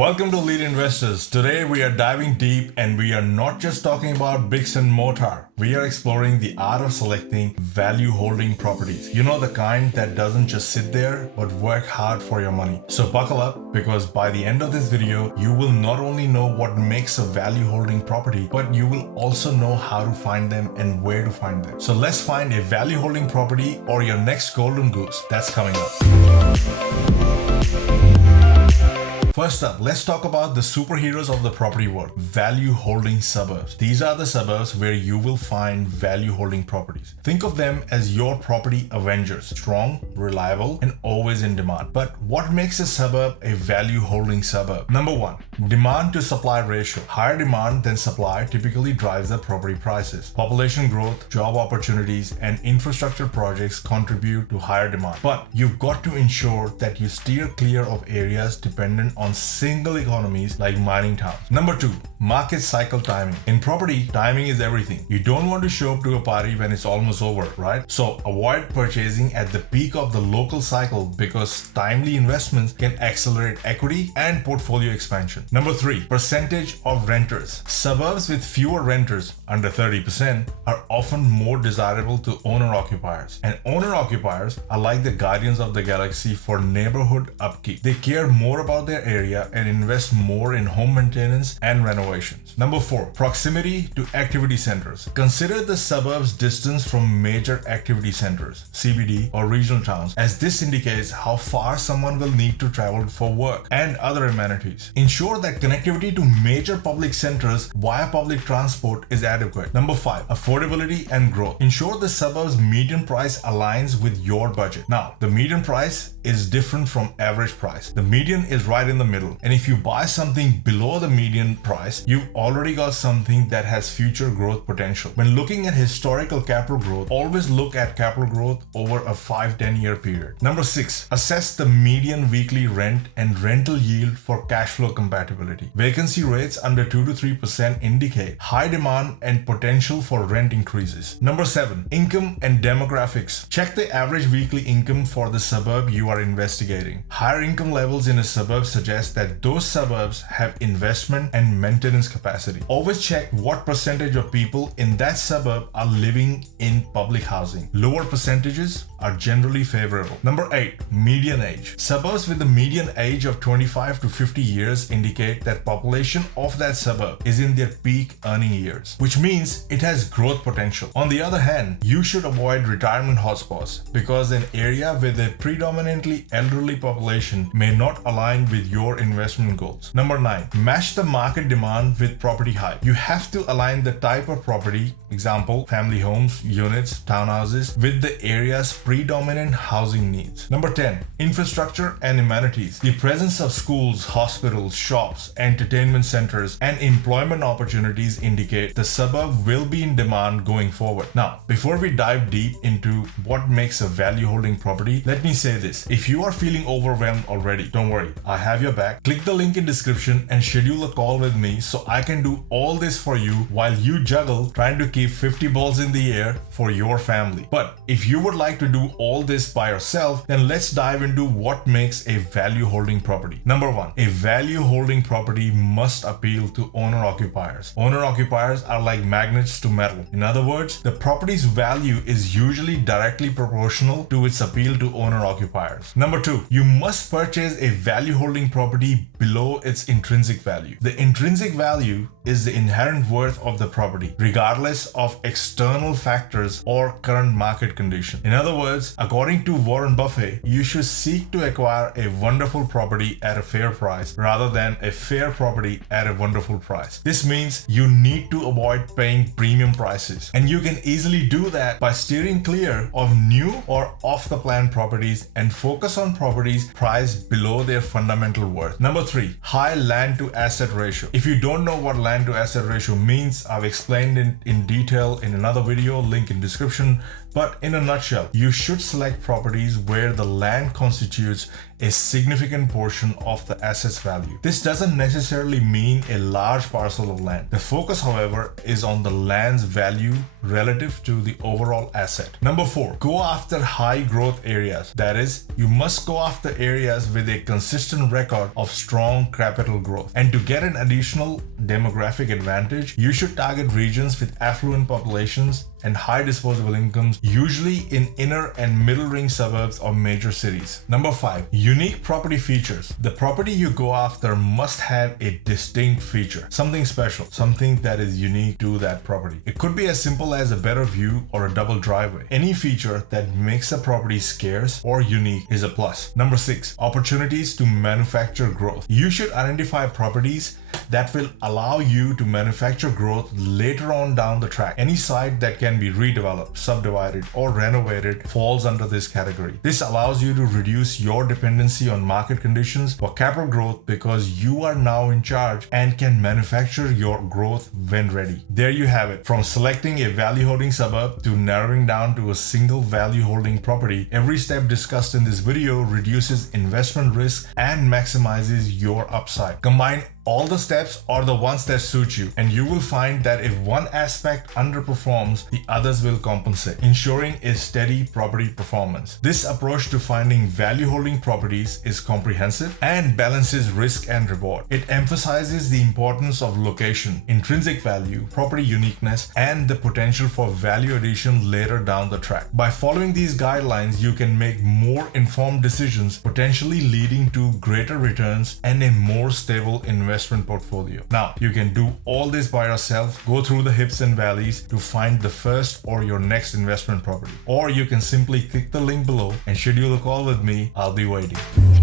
Welcome to Lead Investors. Today we are diving deep and we are not just talking about bricks and mortar. We are exploring the art of selecting value holding properties. You know, the kind that doesn't just sit there but work hard for your money. So buckle up, because by the end of this video, you will not only know what makes a value holding property, but you will also know how to find them and where to find them. So let's find a value holding property or your next golden goose. That's coming up. First up, let's talk about the superheroes of the property world, value holding suburbs. These are the suburbs where you will find value holding properties. Think of them as your property Avengers, strong, reliable, and always in demand. But what makes a suburb a value holding suburb? Number one, demand to supply ratio. Higher demand than supply typically drives the property prices. Population growth, job opportunities, and infrastructure projects contribute to higher demand. But you've got to ensure that you steer clear of areas dependent on single economies like mining towns. Number two, market cycle timing. In property, timing is everything. You don't want to show up to a party when it's almost over, right? So avoid purchasing at the peak of the local cycle, because timely investments can accelerate equity and portfolio expansion. Number three, percentage of renters. Suburbs with fewer renters, under 30%, are often more desirable to owner-occupiers. And owner-occupiers are like the guardians of the galaxy for neighborhood upkeep. They care more about their area and invest more in home maintenance and renovations. Number four, proximity to activity centers. Consider the suburbs' distance from major activity centers, CBD or regional towns, as this indicates how far someone will need to travel for work and other amenities. Ensure that connectivity to major public centers via public transport is adequate. Number five, affordability and growth. Ensure the suburbs' median price aligns with your budget. Now, the median price is different from average price. The median is right in the middle, and if you buy something below the median price, you've already got something that has future growth potential. When looking at historical capital growth, always look at capital growth over a 5-10 year period. Number six, assess the median weekly rent and rental yield for cash flow compatibility. Vacancy rates under 2 to 3% indicate high demand and potential for rent increases. Number seven, income and demographics. Check the average weekly income for the suburb you are investigating. Higher income levels in a suburb suggest that those suburbs have investment and maintenance capacity. Always check what percentage of people in that suburb are living in public housing. Lower percentages are generally favorable. Number eight, median age. Suburbs with the median age of 25 to 50 years indicate that population of that suburb is in their peak earning years, which means it has growth potential. On the other hand, you should avoid retirement hotspots, because an area with a predominantly elderly population may not align with your investment goals. Number nine, match the market demand with property hype. You have to align the type of property, example, family homes, units, townhouses, with the area's predominant housing needs. Number 10, infrastructure and amenities. The presence of schools, hospitals, shops, entertainment centers, and employment opportunities indicate the suburb will be in demand going forward. Now, before we dive deep into what makes a value holding property, let me say this. If you are feeling overwhelmed already, don't worry, I have your back. Click the link in description and schedule a call with me so I can do all this for you while you juggle trying to keep 50 balls in the air for your family. But if you would like to do all this by yourself, then let's dive into what makes a value holding property. Number one, a value holding property must appeal to owner occupiers. Owner occupiers are like magnets to metal. In other words, the property's value is usually directly proportional to its appeal to owner occupiers. Number two, you must purchase a value holding property below its intrinsic value. The intrinsic value is the inherent worth of the property, regardless of external factors or current market condition. In other words, according to Warren Buffett, you should seek to acquire a wonderful property at a fair price rather than a fair property at a wonderful price. This means you need to avoid paying premium prices, and you can easily do that by steering clear of new or off-the-plan properties and focus on properties priced below their fundamental worth. Number three, high land to asset ratio. If you don't know what land to asset ratio means, I've explained it in detail in another video, link in description. But in a nutshell, you should select properties where the land constitutes a significant portion of the asset's value. This doesn't necessarily mean a large parcel of land. The focus, however, is on the land's value relative to the overall asset. Number 4, go after high growth areas. That is, you must go after areas with a consistent record of strong capital growth. And to get an additional demographic advantage, you should target regions with affluent populations and high disposable incomes, usually in inner and middle ring suburbs of major cities. Number 5, unique property features. The property you go after must have a distinct feature, something special, something that is unique to that property. It could be as simple as a better view or a double driveway. Any feature that makes a property scarce or unique is a plus. Number 6, opportunities to manufacture growth. You should identify properties that will allow you to manufacture growth later on down the track. Any site that can be redeveloped, subdivided, or renovated falls under this category. This allows you to reduce your dependency on market conditions for capital growth because you are now in charge and can manufacture your growth when ready. There you have it. From selecting a value holding suburb to narrowing down to a single value holding property, every step discussed in this video reduces investment risk and maximizes your upside. Combine all the steps or the ones that suit you, and you will find that if one aspect underperforms, the others will compensate, ensuring a steady property performance. This approach to finding value holding properties is comprehensive and balances risk and reward. It emphasizes the importance of location, intrinsic value, property uniqueness, and the potential for value addition later down the track. By following these guidelines, you can make more informed decisions, potentially leading to greater returns and a more stable investment portfolio. Now, you can do all this by yourself, go through the hips and valleys to find the first or your next investment property. Or you can simply click the link below and schedule a call with me. I'll be waiting.